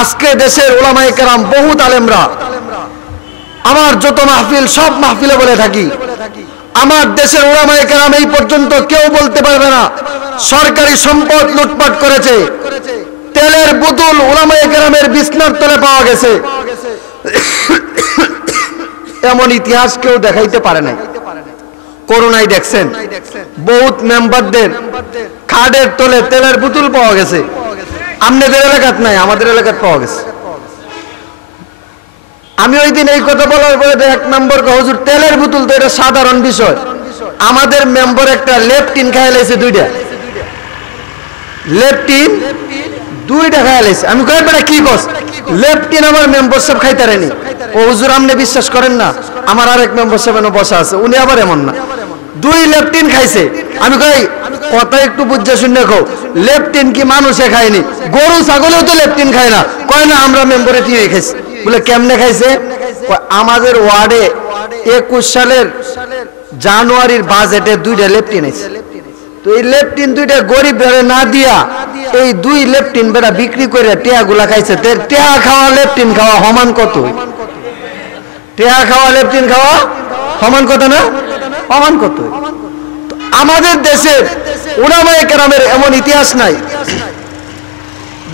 আজকে দেশের উলামায়ে কেরাম বহুত আলেমরা আমার যত মাহফিল সব মাহফিলে বলে থাকি, আমার দেশের উলামায়ে কেরাম এই পর্যন্ত কেউ বলতে পারবে না সরকারি সম্পদ লুটপাট করেছে। তেলের বোতল উলামায়ে কেরামের বিছনার তলে পাওয়া গেছে, এমন ইতিহাস কেউ দেখাইতে পারে নাই। করোনায় দেখছেন বহুত মেম্বারদের খাটের তলে তেলের বোতল পাওয়া গেছে। আপনাদের এলাকাত নাই, আমাদের এলাকাত পাওয়া গেছে। আমি ওই দিন এই কথা বলার পরে এক মেম্বার হুজুর তেলের বোতল তো এটা সাধারণ বিষয়, আমাদের মেম্বার একটা লেপটিন খাই লাইছে, দুইটা লেপটিন দুইটা খাই লাইছে। আমি কই বেটা কি কস, লেপটিন আমার মেম্বার সাহেব খাইতে পারেনি। ও হুজুর আপনি বিশ্বাস করেন না, আমার আরেক মেম্বার সাহেব এনে বসা আছে, উনি আবার এমন না, দুই লেপটিন খাইছে। আমি কই কথা একটু বুঝে শুনে খাও, লেপটিন কি মানুষে খায়নি? গরু ছাগলেও তো লেপটিন খায় না। কয় না আমরা মেম্বারে দিয়ে খাইছি। বলে কেমনে খাইছে? আমাদের ওয়ার্ডে 21 সালের জানুয়ারির বাজেটে দুইটা লেপটিন আছে, তো এই লেপটিন দুইটা গরিব না দিয়া এই দুই লেপটিন বেড়া বিক্রি করে টেয়া গুলা খাইছে। টেয়া খাওয়া লেপটিন খাওয়া সমান কত? টেয়া খাওয়া লেপটিন খাওয়া সমান কত না? সমান কত? আমাদের দেশের উলামায়ে কেরামের এমন ইতিহাস নাই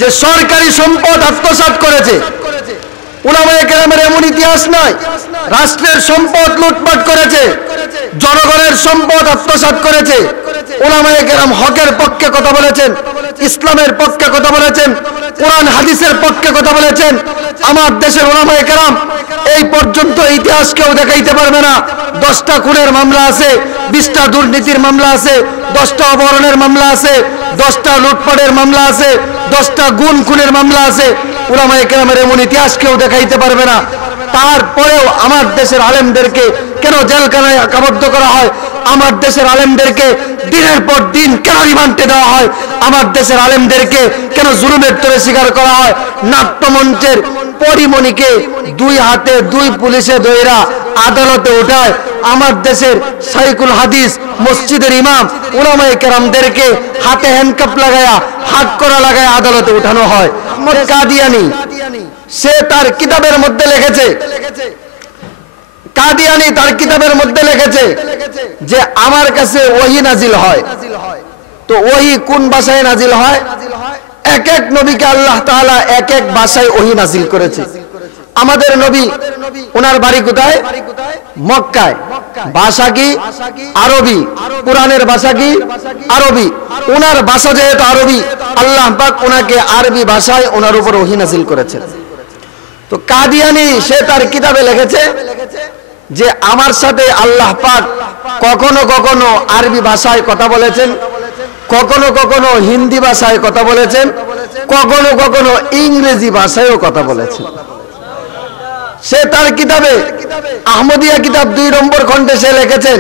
যে সরকারি সম্পদ আত্মসাৎ করেছে। উলামায়ে কেরামের এমন ইতিহাস নাই রাষ্ট্রের সম্পদ লুটপাট করেছে, জনগণের সম্পদ আত্মসাৎ করেছে। উলামায়ে কেরাম হকের পক্ষে কথা বলেছেন, ইসলামের পক্ষে কথা বলেছেন, কোরআন হাদিসের পক্ষে কথা বলেছেন। আমার দেশের উলামায়ে কেরাম এই পর্যন্ত ইতিহাস কেউ দেখাইতে পারবে না 10টা খুনের মামলা আছে, 20টা দুর্নীতির মামলা আছে, 10টা অপহরণের মামলা আছে, 10টা লুটপাটের মামলা আছে, 10টা গুণ খুনের মামলা আছে। উলামায়ে কেরামের এমন ইতিহাস কেউ দেখাইতে পারবে না। তারপরেও আমার দেশের আলেমদেরকে কেন জেলখানায় আবদ্ধ করা হয়? আমার দেশের আলেমদেরকে দিনের পর দিন কেন রিমান্ডে দেওয়া হয়? আমার দেশের আলেমদেরকে কেন জুলুমের তরে শিকার করা হয়? নাট্যমঞ্চের পরিমণিকে 2 হাতে 2 পুলিশে দইরা আদালতে উঠায়। আমার দেশের শাইখুল হাদিস মসজিদের ইমাম উলামায়ে কেরামদেরকে হাতে হ্যান্ডকাপ লাগায়া হাত করা লাগায় আদালতে উঠানো হয়। আহমদ কাদিয়ানী সে তার কিতাবের মধ্যে লিখেছে, কাদিয়ানী তার কিতাবের মধ্যে লিখেছে যে আমার কাছে ওহী নাজিল হয়। তো ওহী কোন ভাষায় নাজিল হয়? এক এক নবীকে আল্লাহ তাআলা এক এক ভাষায় ওহী নাজিল করেছে। আমাদের নবী ওনার বাড়ি কোথায়? মক্কায়। ভাষা কি? আরবি। কোরআনের ভাষা কি? আরবি। ওনার ভাষা যেহেতু আরবি, আল্লাহ পাক ওনাকে আরবি ভাষায় ওনার উপর ওহী নাজিল করেছেন। তো কাদিয়ানী সে তার কিতাবে লিখেছে যে আমার সাথে আল্লাহ পাক কখনো কখনো আরবি ভাষায় কথা বলেছেন, কখনো কখনো হিন্দি ভাষায় কথা বলেছেন, কখনো কখনো ইংরেজি ভাষায়ও কথা বলেছেন। সে তার কিতাবে আহমদিয়া কিতাব 2 নম্বর খণ্ডে সে লিখেছেন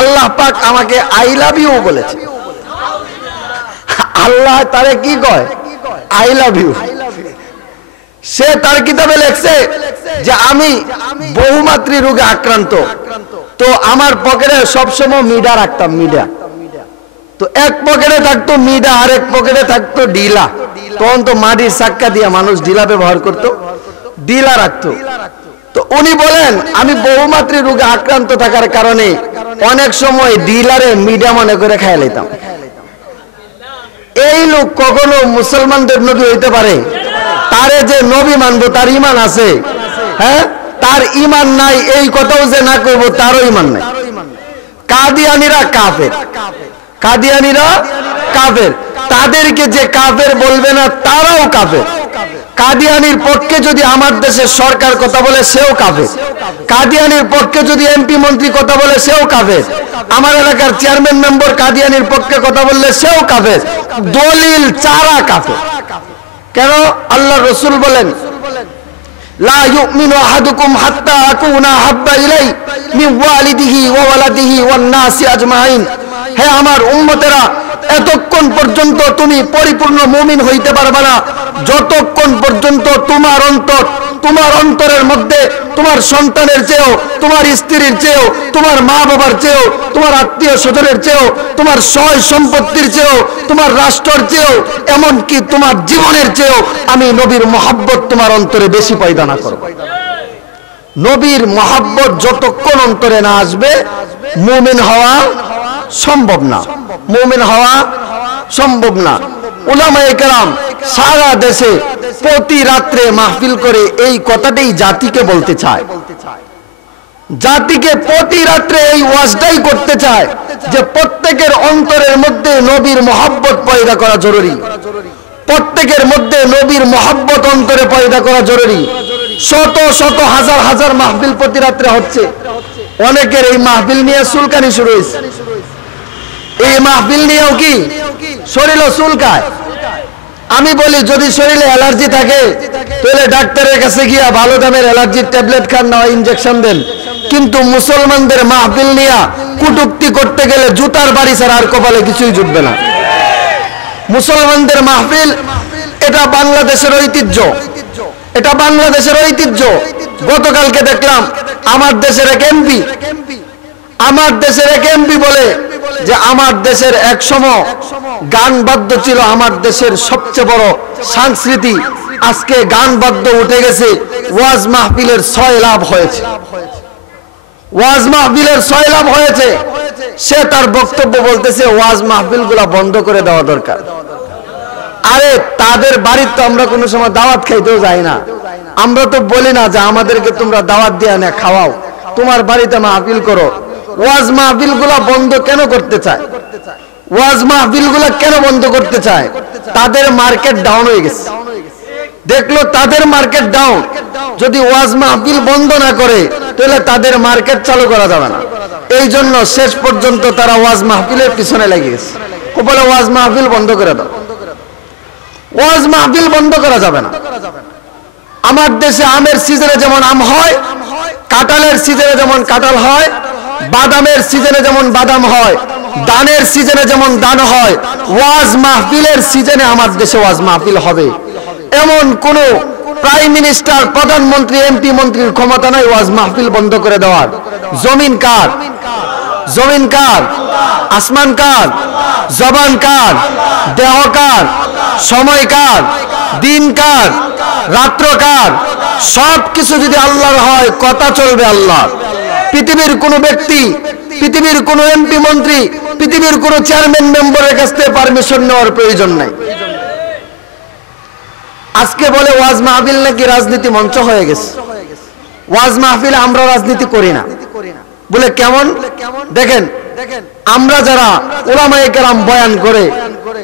আল্লাহ পাক আমাকে আই লাভ ইউ বলেছে। আল্লাহ তারে কি কয়? I love you. সে তার কিতাবে লেখছে যে আমি বহুমাত্রী রোগে আক্রান্ত, তো আমার পকেটে সবসময় মিডা রাখতাম, মিডা। তো এক পকেটে থাকতো মিডা, আর এক পকেটে থাকতো ডিলা। তখন তো মাটির চাক্কা দিয়ে মানুষ ডিলা ব্যবহার করত, ডিলা রাখতো। তো উনি বলেন আমি বহুমাত্রী রোগে আক্রান্ত থাকার কারণে অনেক সময় ডিলারে মিডা মনে করে খাই লইতাম। এই লোক কখনো মুসলমানদের নবী হইতে পারে? তারে যে নবী মানবো তার ঈমান আছে? হ্যাঁ, তার ঈমান নাই এই কথাও যে না করবো তারও ঈমান নাই। কাদিয়ানীরা কাফের, কাদিয়ানীরা কাফের, তাদেরকে যে কাফের বলবে না তারাও কাফের। কাদিয়ানীর পক্ষে যদি আমার দেশের সরকার কথা বলে সেও কাফের, কাদিয়ানীর পক্ষে যদি এমপি মন্ত্রী কথা বলে সেও কাফের, আমার এলাকার চেয়ারম্যান মেম্বার কাদিয়ানীর পক্ষে কথা বললে সেও কাফের। দলিল চারা কাফের। কেন? আল্লাহ রাসূল বলেন লা ইউমিনু আহাদুকুম হাত্তা আকুনা হাব্বা ইলাই মিন ওয়ালিদিহি ওয়া ওয়ালাদিহি ওয়ান নাসি আজমাইন। হে আমার উম্মতেরা, এতক্ষণ পর্যন্ত তুমি পরিপূর্ণ মুমিন হইতে পারবে না যতক্ষণ পর্যন্ত তোমার অন্তরের মধ্যে তোমার সন্তানের চেয়েও, তোমার স্ত্রীর চেয়েও, তোমার মা বাবার চেয়েও, তোমার আত্মীয় স্বজনের চেয়েও, তোমার সয় সম্পত্তির চেয়েও, তোমার রাষ্ট্রের চেয়েও, এমনকি তোমার জীবনের চেয়েও আমি নবীর মহব্বত তোমার অন্তরে বেশি পয়দা না করব। নবীর মহব্বত যতক্ষণ অন্তরে না আসবে মুমিন হওয়া সম্ভব না, মুমিন হওয়া সম্ভব না। উলামায়ে কেরাম সারা দেশে প্রতি রাত্রে মাহফিল করে এই কথাটাই জাতিকে বলতে চায়, জাতিকে প্রতি রাত্রে এই ওয়াজটাই করতে চায় যে প্রত্যেকের অন্তরের মধ্যে নবীর মহব্বত পয়দা করা জরুরি, প্রত্যেকের মধ্যে নবীর মহব্বত অন্তরে পয়দা করা জরুরি। শত শত হাজার হাজার মাহফিল প্রতি রাত্রে হচ্ছে, অনেকের এই মাহফিল নিয়ে চুলকানি শুরু হয়েছে, এই মাহফিল নিয়েও কি শরীর চুলকায়। আমি বলি যদি শরীরে অ্যালার্জি থাকে তাহলে ডাক্তারের কাছে গিয়া ভালো দামের অ্যালার্জির ট্যাবলেট খান, না ইনজেকশন দেন। কিন্তু মুসলমানদের মাহফিল নিয়ে কুটুক্তি করতে গেলে জুতার বাড়ি ছাড়া আর কপালে কিছুই জুটবে না। মুসলমানদের মাহফিল এটা বাংলাদেশের ঐতিহ্য, এটা বাংলাদেশের ঐতিহ্য। গতকালকে দেখলাম আমার দেশের এক এমপি, আমার দেশের এক এমপি বলে যে আমার দেশের এক সময় গান বাদ্য ছিল আমার দেশের সবচেয়ে বড় সংস্কৃতি, আজকে গান বাদ্য উঠে গেছে, ওয়াজ মাহফিলের 6 লাভ হয়েছে, ওয়াজ মাহফিলের 6 লাভ হয়েছে। সে তার বক্তব্য বলতেছে ওয়াজ মাহফিল গুলা বন্ধ করে দেওয়া দরকার। আরে তাদের বাড়ির তো আমরা কোনো সময় দাওয়াত খাইতেও যাই না, আমরা তো বলি না যে আমাদেরকে তোমরা দাওয়াত দিয়ে না খাওয়াও, তোমার বাড়িতে মাহফিল করো। ওয়াজ মাহফিল গুলা বন্ধ কেন করতে চায়? ওয়াজ মাহফিল গুলা কেন বন্ধ করতে চায়? তাদের মার্কেট ডাউন হয়ে গেছে, দেখলো তাদের মার্কেট ডাউন। যদি ওয়াজ মাহফিল বন্ধ না করে তাহলে তাদের মার্কেট চালু করা যাবে না। এই জন্য শেষ পর্যন্ত তারা ওয়াজ মাহফিলের পিছনে লেগে গেছে, বলে ওয়াজ মাহফিল বন্ধ করে দাও, ওয়াজ মাহফিল বন্ধ করা যাবে না। আমার দেশে আমের সিজনে যেমন আম হয়, কাঁঠালের সিজনে যেমন কাঁঠাল হয়, বাদামের সিজনে যেমন বাদাম হয়, দানের সিজনে যেমন দান হয়, ওয়াজ মাহফিলের সিজনে আমার দেশে ওয়াজ মাহফিল হবে। এমন কোন প্রাইম মিনিস্টার, প্রধানমন্ত্রী, এমপি, মন্ত্রীর ক্ষমতা নাই ওয়াজ মাহফিল বন্ধ করে দেওয়ার। জমিন কার? জমিন কার? আসমান কার? জবান কার? দেহ কার? সময় কার? দিন কার? রাত্র কার? সব কিছু যদি আল্লাহর হয় কথা চলবে আল্লাহ। পৃথিবীর কোন ব্যক্তি, পৃথিবীর কোন এমপি, মন্ত্রী, পৃথিবীর কোন চেয়ারম্যান মেম্বারের কাছ থেকে পারমিশন নেওয়ার প্রয়োজন নাই। আজকে বলে ওয়াজ মাহফিল নাকি রাজনীতি মঞ্চ হয়ে গেছে, ওয়াজ মাহফিলে আমরা রাজনীতি করি না বলে কেমন? দেখেন আমরা যারা উলামায়ে কেরাম বয়ান করে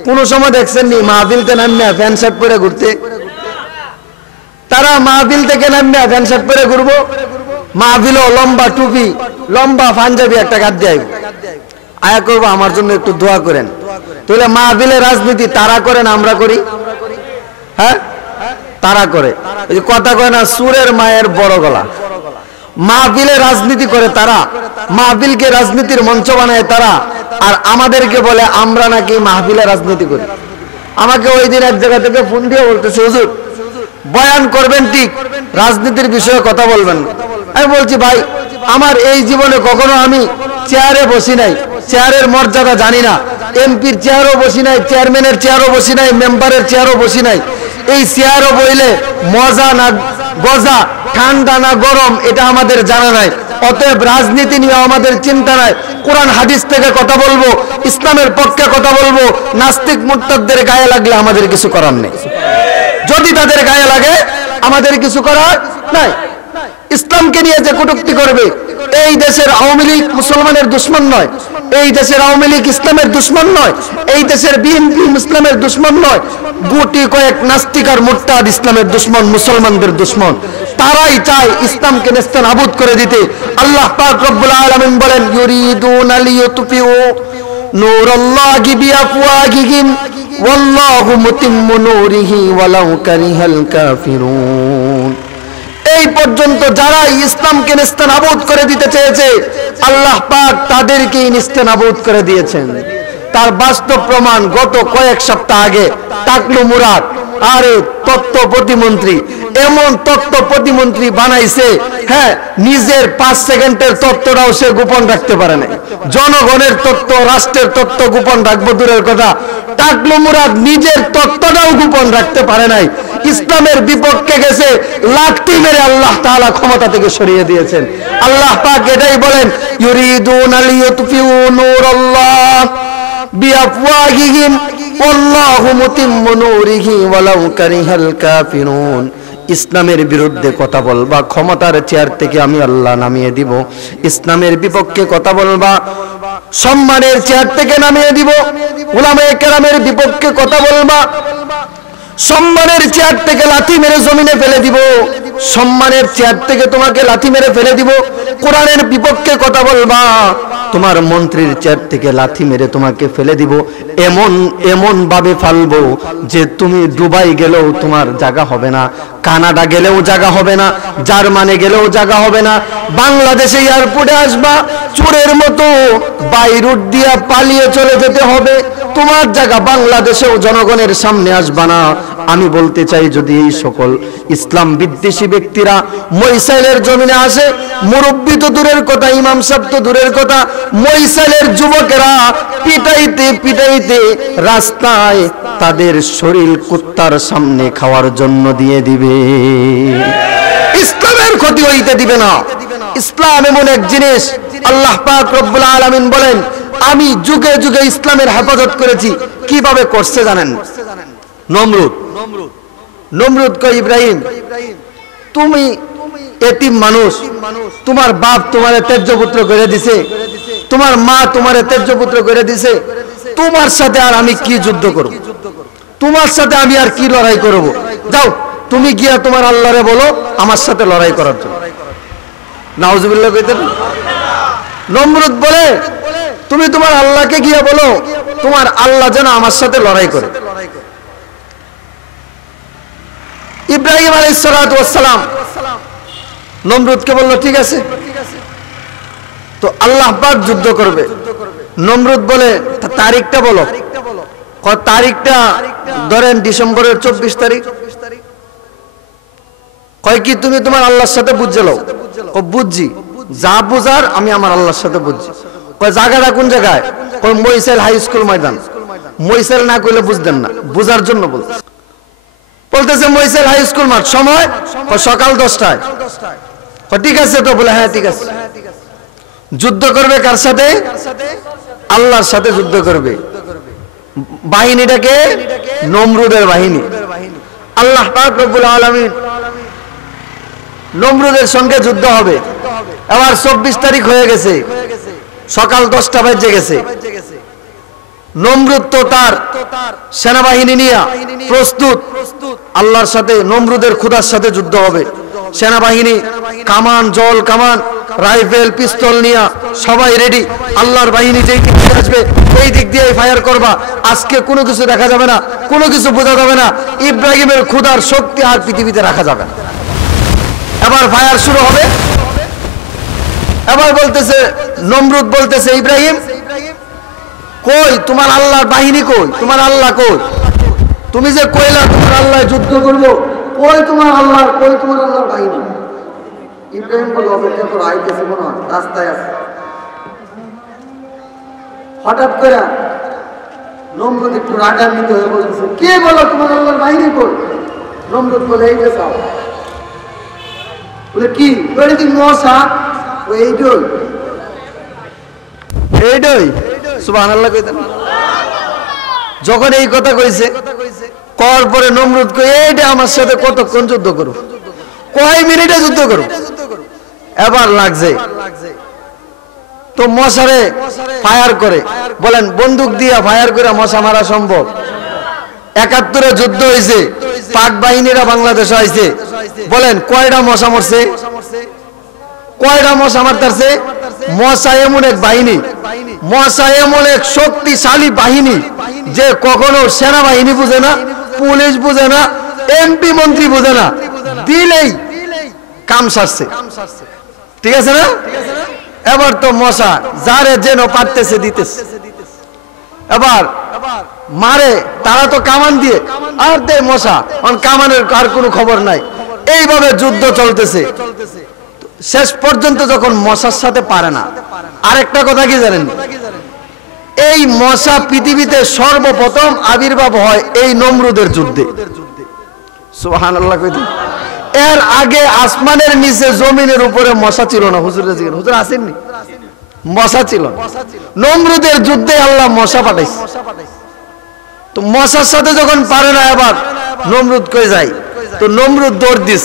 কোন সময় দেখছেন নি মাহফিলতে নামিয়া প্যান্ট শার্ট পরে ঘুরতে? তারা মাহফিল থেকে নামিয়া প্যান্ট শার্ট পরে ঘুরবো, মাহফিলও লম্বা টুপি, লম্বা পাঞ্জাবি একটা গাদ দিয়ে আয়া করবো আমার জন্য একটু দোয়া করেন। তাহলে মাহফিলের রাজনীতি তারা করেন আমরা করি? হ্যাঁ, তারা করে। কথা কয় না সুরের মায়ের বড় গলা। মাহফিলে রাজনীতি করে তারা, মাহফিলকে রাজনীতির মঞ্চ বানায় তারা, আর আমাদেরকে বলে আমরা নাকি মাহফিলে রাজনীতি করি। আমাকে ওই দিন এক জায়গা থেকে ফোন দিয়ে বলতেছে হুজুর বয়ান করবেন ঠিক, রাজনীতির বিষয়ে কথা বলবেন না। আমি বলছি ভাই আমার এই জীবনে কখনো আমি চেয়ারে বসি নাই, চেয়ারের মর্যাদা জানি না, এমপির চেয়ারও বসি নাই, চেয়ারম্যানের চেয়ারও বসি নাই, মেম্বারের চেয়ারও বসি নাই। এই চেয়ারও বইলে মজা না গজা, ঠান্ডা না গরম এটা আমাদের জানা নাই। অতএব রাজনীতি নিয়ে আমাদের চিন্তা নাই। কোরআন হাদিস থেকে কথা বলবো, ইসলামের পক্ষে কথা বলবো। নাস্তিক মুরতাদদের গায়ে লাগলে আমাদের কিছু করার নেই, যদি তাদের গায়ে লাগে আমাদের কিছু করার নাই। ইসলামকে নিয়ে যে কটূক্তি করবে, এই দেশের আওয়ামী লীগ মুসলমানের দুশ্মন নয়, এই দেশের আওয়ামী লীগ ইসলামের দুশ্মন নয়, এই দেশের বিএনপি ইসলামের দুশ্মন নয়, গুটি কয়েক নাস্তিক আর মুরতাদ ইসলামের দুশ্মন, মুসলমানদের দুশ্মন। তারাই চায় ইসলামকে নেস্তানাবুদ করে দিতে। আল্লাহ পাক রব্বুল আলামিন বলেন ইউরিদুনা লিইউতফিউ নূরাল্লাহি বিআফওয়াহিহিম ওয়াল্লাহু মুতিম্মু নূরিহি ওয়ালাউ কারিহাল কাফিরুন। এই পর্যন্ত যারা ইসলামকে নেস্তানাবুদ করে দিতে চেয়েছে আল্লাহ পাক তাদেরকেই নেস্তানাবুদ করে দিয়েছেন। তার বাস্তব প্রমাণ গত কয়েক সপ্তাহ আগে টাকলু মুরাদ আরে তত্ত্ব প্রতিমন্ত্রী, এমন তত্ত্ব প্রতিমন্ত্রী বানাইছে, হ্যাঁ, নিজের 5 সেকেন্ডের তত্ত্বটাও সে গোপন রাখতে পারে না। জনগণের তত্ত্ব, রাষ্ট্রের তত্ত্ব গোপন রাখবো দূরের কথা, টাকলু মুরাদ নিজের তত্ত্বটাও গোপন রাখতে পারে নাই। ইসলামের বিপক্ষে গেছে, লাঠি মেরে আল্লাহ তাআলা ক্ষমতা থেকে সরিয়ে দিয়েছেন। আল্লাহ পাক এটাই বলেন, ইউরিদুনা লিইউতফিউ নূরাল্লাহ বিআফওয়াহিহিম ওয়াল্লাহু মুতিম্মু নূরিহি ওয়ালাউ কারিহাল কাফিরুন। ইসলামের বিরুদ্ধে কথা বলবা, ক্ষমতার চেয়ার থেকে আমি আল্লাহ নামিয়ে দিব। ইসলামের বিপক্ষে কথা বলবা, সম্মানের চেয়ার থেকে নামিয়ে দিব। উলামায়ে কেরামের বিপক্ষে কথা বলবা, সম্মানের চেয়ার থেকে লাথি মেরে জমিনে ফেলে দিব। সম্মানের চেয়ার থেকে তোমাকে লাথি মেরে ফেলে দিব। কোরআনের বিপক্ষে কথা বলবা, তোমার মন্ত্রীর চেয়ার থেকে লাথি মেরে তোমাকে ফেলে দিব। এমন এমন ভাবে ফালবো যে তুমি দুবাই গেলেও তোমার জায়গা হবে না, কানাডা গেলেও জায়গা হবে না, জার্মানি গেলেও জায়গা হবে না। বাংলাদেশে এয়ারপোর্টে আসবা, চোরের মতো বাই রুট দিয়া পালিয়ে চলে যেতে হবে। তোমার জায়গা বাংলাদেশেও জনগণের সামনে আসবা না। আমি বলতে চাই, যদি এই সকল ইসলাম বিদ্বেষী ব্যক্তিরা মইসাইলের জমিনে আসে, মুরব্বী তো দূরের কথা, ইমাম সাহেব তো দূরের কথা, মইসাইলের যুবকেরা পিটাইতে পিটাইতে রাস্তায় তাদের শরীর কুত্তার সামনে খাওয়ার জন্য দিয়ে দিবে। ইসলামের ক্ষতি হইতে দিবে না। ইসলাম এমন এক জিনিস, আল্লাহ পাক রব্বুল আলামিন বলেন, আমি যুগে যুগে ইসলামের হেফাজত করেছি। কিভাবে করছে জানেন? নমরুদ কয়, ইব্রাহিম তুমি এতিম মানুষ, তোমার বাপ তোমারে ত্যায্যপুত্র করে দিছে, তোমার মা তোমারে ত্যায্যপুত্র করে দিছে, তোমার সাথে আর আমি কি যুদ্ধ করব? তোমার সাথে আমি আর কি লড়াই করব? যাও তুমি গিয়া তোমার আল্লাহরে বলো আমার সাথে লড়াই করার জন্য। নাউজুবিল্লাহ কইতেন। নমরুদ বলে, তুমি তোমার আল্লাহকে গিয়া বলো তোমার আল্লাহ যেন আমার সাথে লড়াই করে। ইব্রাহিম আলাইহিস সালাতু ওয়াস সালাম নমরুদকে বলল, ঠিক আছে, তো আল্লাহ পাক যুদ্ধ করবে। নমরুদ বলে, তারিখটা বলো। তারিখটা ধরেন ডিসেম্বরের 24 তারিখ। কয় কি তুমি তোমার আল্লাহর সাথে বুঝে লও? ও বুঝছি, যা বুঝার আমি আমার আল্লাহর সাথে বুঝছি। কয় জায়গাটা কোন জায়গায়? কয় মইসাইল হাই স্কুল ময়দান। মইসাইল না কইলে বুঝতেন না, বুঝার জন্য বলতেছে মইসাইল হাই স্কুল মাঠ। সময় সকাল 10টায়। ঠিক আছে তো? বলে হ্যাঁ ঠিক আছে। যুদ্ধ করবে কার সাথে? আল্লাহর সাথে যুদ্ধ করবে। বাহিনীটাকে নমরুদের বাহিনী। আল্লাহ পাক রব্বুল আলামিন নমরুদের সঙ্গে যুদ্ধ হবে। এবার 24 তারিখ হয়ে গেছে, সকাল 10টা বেজে গেছে। নমরুদ তো তার সেনাবাহিনী নিয়ে প্রস্তুত, আল্লাহর সাথে নমরুদের খোদার সাথে যুদ্ধ হবে। সেনাবাহিনী কামান, জল কামান, রাইফেল, পিস্তল নিয়ে সবাই রেডি। আল্লাহর বাহিনী যেই দিক দিয়ে আসবে এই দিক দিয়ে ফায়ার করবা। আজকে কোনো কিছু দেখা যাবে না, কোনো কিছু বোঝা যাবে না। ইব্রাহিমের খোদার শক্তি আর পৃথিবীতে রাখা যাবে না। এবার ফায়ার শুরু হবে। এবার বলতেছে নমরুদ, বলতেছে ইব্রাহিম কই তোমার আল্লাহর বাহিনী, কই তোমার আল্লাহ, কই তুমি যে কইলা তোমার আল্লাহ যুদ্ধ করবো, কই তোমার আল্লাহ, কই তোমার আল্লাহর বাহিনী? ইব্রাহিম বলে, অপেক্ষা করো, আইতেছে মনে হয়, রাস্তায় আছে। হঠাৎ করে নমরুদ একটু রাগান্বিত হয়ে বলতেছে, কে বলো তোমার আল্লাহর বাহিনী কই? নমরুদ বলে, এই যে চাও। বলে কি? মশা। এইটাই এইটাই সুবহানাল্লাহ কইতেন। যখন এই কথা কইছে, কর পরে নমরুদ কই, এইটা আমার সাথে কতক্ষণ যুদ্ধ করো? কয় মিনিটে যুদ্ধ করো? এবার লাগছে তো মশারে ফায়ার করে। বলেন বন্দুক দিয়া ফায়ার করে মশা মারা সম্ভব? ৭১ যুদ্ধ হয়েছে, পাক বাহিনীরা বাংলাদেশে আইছে। বলেন কয়টা মশা মরছে? কয়টা মশা মারতারছে? মশা এমন এক বাহিনী, মশা এমন এক শক্তিশালী বাহিনী যে কখনো সেনাবাহিনী বুঝে না, পুলিশ বুঝে না, এমপি মন্ত্রী বুঝে না, দিলেই কাম সারছে। ঠিক আছে না? এবার তো মশা যারে যেন পারতেছে দিতেছে। এবার মারে তারা তো কামান দিয়ে, আর দে মশা, কামানের আর কোনো খবর নাই। এইভাবে যুদ্ধ চলতেছে, শেষ পর্যন্ত যখন মশার সাথে পারে না। আরেকটা কথা কি জানেন, এই মশা পৃথিবীতে সর্বপ্রথম আবির্ভাব হয় এই নমরুদের যুদ্ধে। সুবহানাল্লাহ কইতে। এর আগে আসমানের নিচে জমিনের উপরে মশা ছিল না। হুজুরে জিজ্ঞেস, হুজুর আসেননি? মশা ছিল। নমরুদের যুদ্ধে আল্লাহ মশা পাঠাইছে। তো মশার সাথে যখন পারে না, এবার নমরুদ কই যায়, তো নমরুদ দৌড় দিস।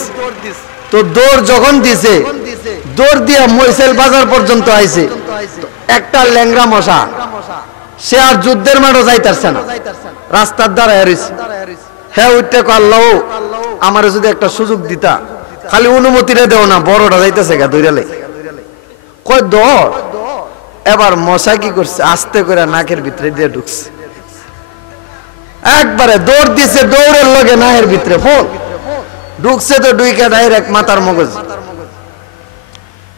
তো দৌড় যখন দিছে, দৌড় দিয়া মইসেল বাজার পর্যন্ত আইছে। একটা ল্যাংরা মশা, সে আর যুদ্ধের মাঠও যাইতারছে না, রাস্তার দ্বারা হারিয়েছে। হ্যাঁ উঠতে আল্লাহ আমার যদি একটা সুযোগ দিতা, খালি অনুমতিটা দেও না, বড়টা যাইতেছে গা দৌড়ালে কয় দৌড়। এবার মশা কি করছে, আস্তে করে নাকের ভিতরে দিয়ে ঢুকছে, একবারে দৌড় দিছে, দৌড়ের লগে নাকের ভিতরে ফোন ঢুকছে। তো ডুইকা ডাইরেক্ট মাথার মগজ।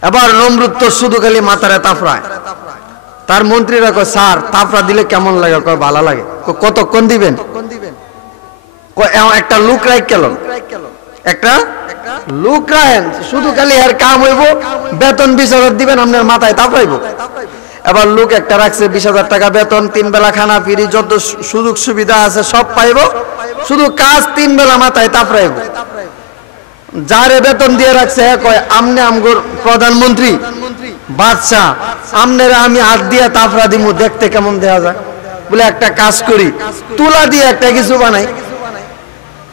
এবার নমরুদ তো শুধু খালি মাথারে তাফরায়। তার মন্ত্রীরা কয়, স্যার তাফরা দিলে কেমন লাগে? কয় ভালো লাগে। কতক্ষণ দিবেন? একটা লুক রাখ গেল, একটা লুক রাখেন, শুধু খালি এর কাম হইব, বেতন 20,000 দিবেন, আপনার মাথায় তাফরাইব। এবার লোক একটা রাখছে, 20,000 টাকা বেতন, 3 বেলা খানা ফ্রি, যত সুযোগ সুবিধা আছে সব পাইব, শুধু কাজ 3 বেলা মাথায় তাফরাইব। যারে বেতন দিয়ে রাখছে হ্যাঁ কয়, আমনে আমগোর প্রধানমন্ত্রী বাদশাহ, আমনেরা আমি হাত দিয়ে তাফরা দিমু, দেখতে কেমন দেখা যায়। বলে একটা কাজ করি, তুলা দিয়ে একটা কিছু বানাই।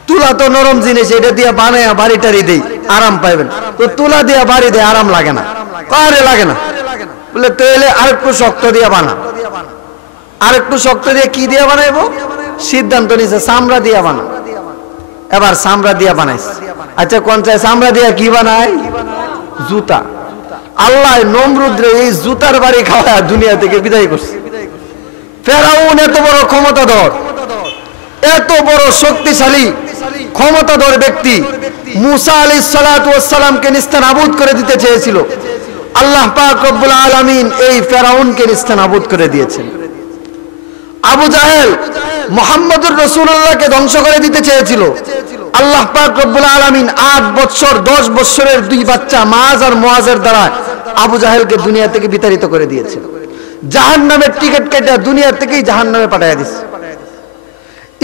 তুলা তো নরম জিনিস, এটা দিয়ে বানাইয়া বাড়ি টাড়ি দেই, আরাম পাইবেন। তো তুলা দিয়ে বাড়ি দেয়, আরাম লাগে না। কারে লাগে না? বলে তাহলে আরেকটু শক্ত দিয়ে বানা। আরেকটু শক্ত দিয়ে কি দিয়ে বানাইবো? সিদ্ধান্ত নিছে চামড়া দিয়ে বানা। এবার চামড়া দিয়ে বানাইছে। আচ্ছা কোন চাই চামড়া দিয়ে কি বানায়? জুতা। আল্লাহ নমরুদরে এই জুতার বাড়ি খাওয়া দুনিয়া থেকে বিদায় করছে। ফেরাউন এত বড় ক্ষমতাধর, এত বড় শক্তিশালী ক্ষমতাধর ব্যক্তি, মুসা আলাইহিস সালাতু ওয়াস সালামকে নিস্তানাবুদ করে দিতে চেয়েছিল। আল্লাহ পাক রব্বুল আলামিন এই ফেরাউনকে নিস্তানাবুদ করে দিয়েছেন। আবু জাহেল মুহাম্মদুর রাসূলুল্লাহকে ধ্বংস করে দিতে চেয়েছিল। আল্লাহ পাক রব্বুল আলামিন 8 বছর 10 বছরের 2 বাচ্চা মাজ আর মুআজের দ্বারা আবু জাহেলকে দুনিয়া থেকে বিতাড়িত করে দিয়েছিল। জাহান্নামের টিকিট কেটে দুনিয়া থেকেই জাহান্নামে পাঠিয়ে দিয়েছে।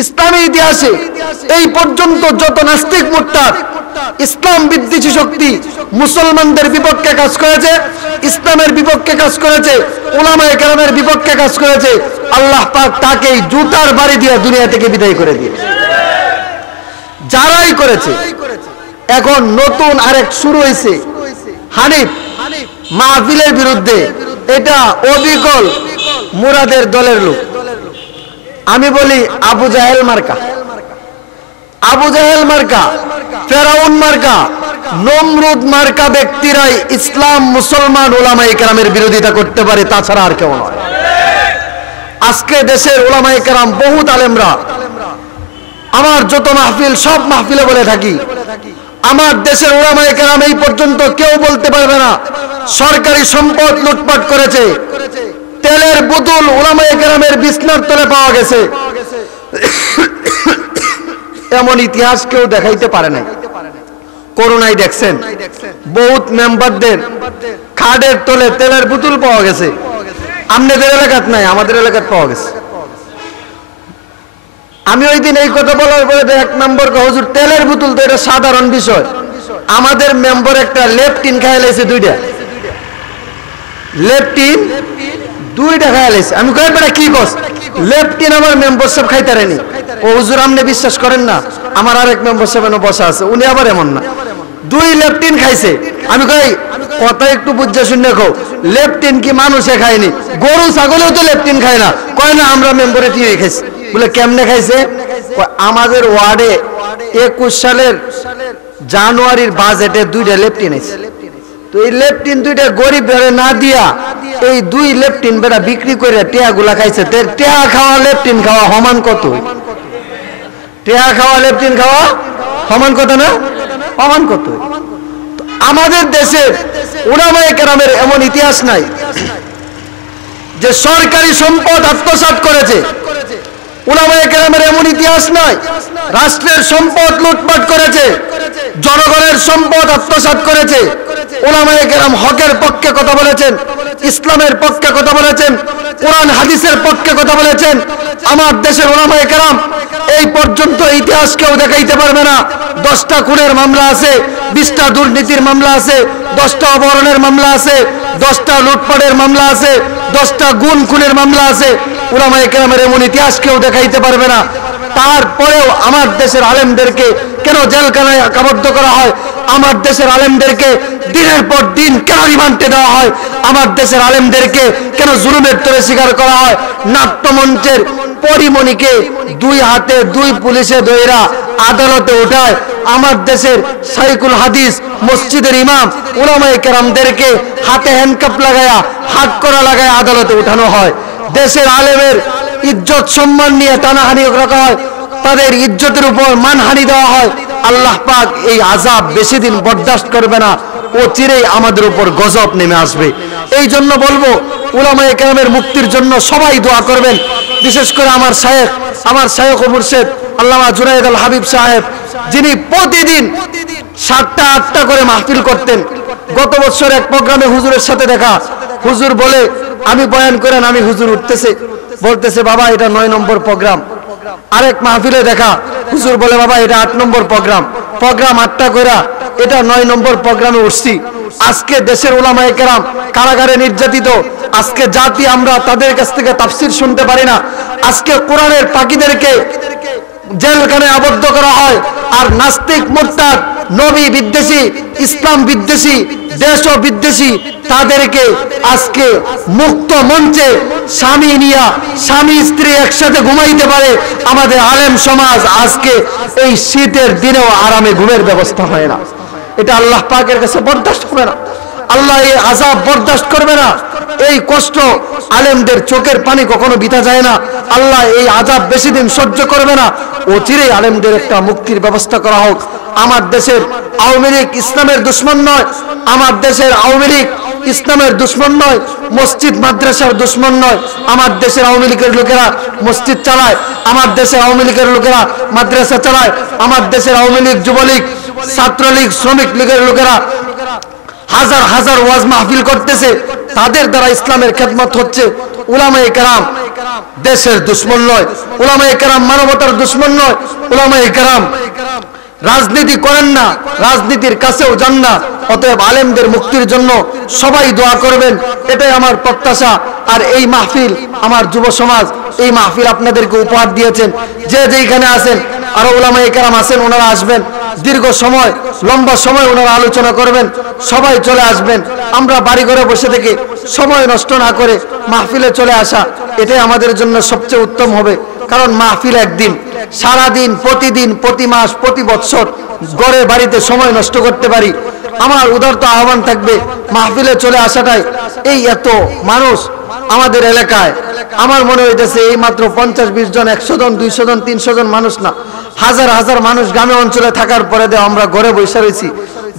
ইসলামের ইতিহাসে এই পর্যন্ত যত নাস্তিক মুরতাদ ইসলাম বিদ্বেষী শক্তি মুসলমানদের বিপক্ষে কাজ করেছে, ইসলামের বিপক্ষে কাজ করেছে, উলামায়ে কেরামের বিপক্ষে কাজ করেছে, আল্লাহ পাক তাকেই জুতার বাড়ি দিয়ে দুনিয়া থেকে বিদায় করে দিয়েছে। যারাই করেছে, এখন নতুন আরেক শুরু হয়েছে হানিফ মাহফিলের বিরুদ্ধে। এটা অবিকল মুরাদের দলের লোক। আমি বলি আবু জাহেল মার্কা, আবু জাহেল মার্কা, ফেরাউন মার্কা, নমরুদ মার্কা ব্যক্তিরাই ইসলাম মুসলমান উলামায়ে কেরামের বিরোধিতা করতে পারে, তাছাড়া আর কেউ নয়। আজকে দেশের উলামায়ে কেরাম বহুত আলেমরা, আমার যত মাহফিল সব মাহফিলে বলে থাকি, আমার দেশের উলামায়ে কেরাম এই পর্যন্ত কেউ বলতে পারবে না সরকারি সম্পদ লুটপাট করেছে। তেলের বোতল উলামায়ে কেরামের বিছনার তলে পাওয়া গেছে, এমন ইতিহাস কেউ দেখাইতে পারে নাই। করোনায় দেখছেন বহুত মেম্বারদের খাটের তলে তেলের বোতল পাওয়া গেছে। আপনাদের এলাকাত নাই, আমাদের এলাকাত পাওয়া গেছে। আমি ওই দিন এই কথা বলার পরে 1 নম্বর হুজুর তেলের বোতল তো এটা সাধারণ বিষয়, আমাদের মেম্বার একটা লেপটিন খাইয়া লাইছে, 2টা লেপটিন 2টা খাইয়া লাইছে। আমি কই বেটা কি কস? লেপটিন আমার মেম্বার সব খাইতারেনি। ও হুজুর আপনি বিশ্বাস করেন না, আমার আরেক মেম্বার সব এনে বসা আছে, উনি আবার এমন না, 2 লেপটিন খাইছে। আমি কই কথা একটু বুঝা শুনে কও, লেপটিন কি মানুষে খায়নি? গরু ছাগলেও তো লেপটিন খায় না। কয় না আমরা মেম্বারে টিয়ে খাইছি। বলে কেমনে খাইছে? আমাদের ওয়ার্ডে 21 সালের জানুয়ারির বাজেটে 2টা লেপটিন আছে। তো এই লেপটিন 2টা গরিব বেড়ে না দিয়া এই 2 লেপটিন বেড়া বিক্রি করে টেয়া গুলা খাইছে। টেয়া খাওয়া লেপটিন খাওয়া সমান কত? টেয়া খাওয়া লেপটিন খাওয়া সমান কত না? সমান কত? আমাদের দেশের উলামায়ে কেরামের এমন ইতিহাস নাই যে সরকারি সম্পদ আত্মসাৎ করেছে, উলামায়ে কেরামের এমন ইতিহাস নাই। রাষ্ট্রের সম্পদ লুটপাট করেছে, জনগণের সম্পদ আত্মসাৎ করেছে। উলামায়ে কেরাম হকের পক্ষে কথা বলেছেন, ইসলামের পক্ষে কথা বলেছেন, কোরআন হাদিসের পক্ষে কথা বলেছেন। আমার দেশের উলামায়ে কেরাম এই পর্যন্ত ইতিহাস কেউ দেখাইতে পারবে না 10টা খুনের মামলা আছে, 20টা দুর্নীতির মামলা আছে, 10টা অপহরণের মামলা আছে, 10টা লুটপাটের মামলা আছে, 10টা গুণ খুনের মামলা আছে। উলামায়ে কেরামের এমন ইতিহাস কেউ দেখাইতে পারবে না। তারপরেও আমার দেশের আলেমদেরকে কেন জেলখানায় আবদ্ধ করা হয়? আমার দেশের আলেমদেরকে দিনের পর দিন কেন রিমান্ডে দেওয়া হয়? আমার দেশের আলেমদেরকে কেন জুলুমের তরে শিকার করা হয়? নাট্যমঞ্চের পরিমণিকে 2 হাতে 2 পুলিশে দইরা আদালতে ওঠায়। আমার দেশের শাইখুল হাদিস মসজিদের ইমাম উলামায়ে কেরামদেরকে হাতে হ্যান্ডকাপ লাগায়া হাত করা লাগায় আদালতে উঠানো হয়। দেশের আলেমের ইজ্জত সম্মান নিয়ে টানাহানি রাখা হয়, তাদের ইজ্জতের উপর মানহানি দেওয়া হয়। আল্লাহ পাক এই আযাব বেশি দিন বরদাস্ত করবে না, ও চিরেই আমাদের উপর গজব নেমে আসবে। এই জন্য বলবো উলামায়ে কেরামের মুক্তির জন্য সবাই দোয়া করবেন। বিশেষ করে আমার শায়েখ ও মুর্শিদ আল্লামা জুনায়েদ আল হাবিব সাহেব, যিনি প্রতিদিন 7টা 8টা করে মাহফিল করতেন। গত বছর এক প্রোগ্রামে হুজুরের সাথে দেখা, হুজুর বলে আমি বয়ান করেন, আমি হুজুর উঠতেছে বলতেছে বাবা এটা 9 নম্বর প্রোগ্রাম। আরেক মাহফিলে দেখা, হুজুর বলে বাবা এটা 8 নম্বর প্রোগ্রাম। 8টা করে এটা 9 নম্বর প্রোগ্রামে উঠছি। আজকে দেশের উলামায়ে কেরাম কারাগারে নির্যাতিত, আজকে জাতি আমরা তাদের কাছ থেকে তাফসীর শুনতে পারি না। আজকে কোরআনের পাখীদেরকে জেলখানায় আবদ্ধ করা হয়, আর নাস্তিক মুরতাদ নবী বিদ্বেষী ইসলাম বিদ্বেষী দেশ বিদ্বেষী তাদেরকে আজকে মুক্ত মঞ্চে স্বামী নিয়া স্বামী স্ত্রী একসাথে ঘুমাইতে পারে। আমাদের আলেম সমাজ আজকে এই শীতের দিনেও আরামে ঘুমের ব্যবস্থা হয় না। এটা আল্লাহ পাকের কাছে বরদাস্ত হবে না। আল্লাহ এই আযাব বরদাস্ত করবে না। এই কষ্ট আলেমদের চোখের পানি কখনো বিতা যায় না। আল্লাহ এই আযাব বেশি দিন সহ্য করবে না। অচিরেই আলেমদের একটা মুক্তির ব্যবস্থা করা হোক। আমার দেশের আওয়ামী লীগ ইসলামের দুশমন নয়, আমার দেশের আওয়ামী লীগ ইসলামের দুশমন নয়, মসজিদ মাদ্রাসার দুশমন নয়। আমার দেশের আওয়ামী লীগের লোকেরা মসজিদ চালায়, আমার দেশের আওয়ামী লীগের লোকেরা মাদ্রাসা চালায়, আমার দেশের আওয়ামী লীগ যুবলীগ ছাত্রলীগ শ্রমিক লীগের লোকেরা হাজার হাজার ওয়াজ মাহফিল করতেছে, তাদের দ্বারা ইসলামের খেদমত হচ্ছে। উলামায়ে কেরাম দেশের দুশমন নয়, উলামায়ে কেরাম মানবতার দুশমন নয়। উলামায়ে কেরাম রাজনীতি করেন না, রাজনীতির কাছেও যান না। অতএব আলেমদের মুক্তির জন্য সবাই দোয়া করবেন, এটাই আমার প্রত্যাশা। আর এই মাহফিল আমার যুব সমাজ এই মাহফিল আপনাদেরকে উপহার দিয়েছেন। যে যেখানে আছেন আরো উলামায়ে কেরাম আছেন, ওনারা আসবেন, দীর্ঘ সময় লম্বা সময় ওনারা আলোচনা করবেন, সবাই চলে আসবেন। আমরা বাড়ি ঘরে বসে থেকে সময় নষ্ট না করে মাহফিলে চলে আসা, এটাই আমাদের জন্য সবচেয়ে উত্তম হবে। কারণ মাহফিল একদিন, সারাদিন প্রতিদিন প্রতি মাস প্রতি বছর ঘরে বাড়িতে সময় নষ্ট করতে পারি। আমার উদারত আহ্বান থাকবে মাহফিলে চলে আসাটাই। এই এত মানুষ আমাদের এলাকায়, আমার মনে হইতেছে এই মাত্র 50-20 জন, 100 জন, 200 জন, 300 জন মানুষ না, হাজার হাজার মানুষ গ্রামে অঞ্চলে থাকার পরে আমরা ঘরে বসে রয়েছি।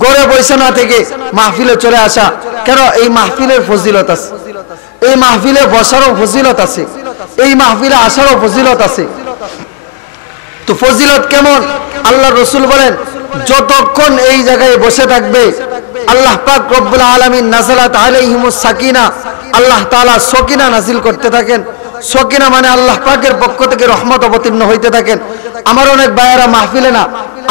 ঘরে বসে না থেকে মাহফিলে চলে আসা কেন? এই মাহফিলের ফজিলত আছে, এই মাহফিলে বসারও ফজিলত আছে, এই মাহফিলে আসারও ফজিলত আছে। তো ফজিলত কেমন? আল্লাহ রসুল বলেন যতক্ষণ এই জায়গায় বসে থাকবে আল্লাহ পাক রব্বুল আলামিন নাযালাত আলাইহিমুস সাকিনা, আল্লাহ তাআলা সকিনা নাজিল করতে থাকেন। সকিনা মানে আল্লাহ পাকের পক্ষ থেকে রহমত অবতীর্ণ হইতে থাকেন। আমার অনেক ভাইয়েরা মাহফিলে না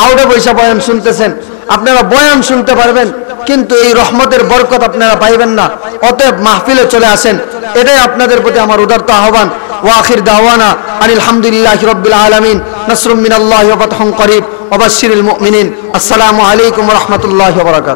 আউটে বৈশা বয়ান শুনতেছেন, আপনারা বয়ান শুনতে পারবেন কিন্তু এই রহমতের বরকত আপনারা পাইবেন না। অতএব মাহফিলে চলে আসেন, এটাই আপনাদের প্রতি আমার উদারত আহ্বান। ওয়া আখির দাওয়ানা আনিল হামদুলিল্লাহি রাব্বিল আলামিন, নাসরুম মিনাল্লাহি ওয়া ফাতহুন করিব ওয়া বাশশিরিল মুমিনিন। আসসালামু আলাইকুম ওয়া রাহমাতুল্লাহি ওয়া বারাকাতুহু।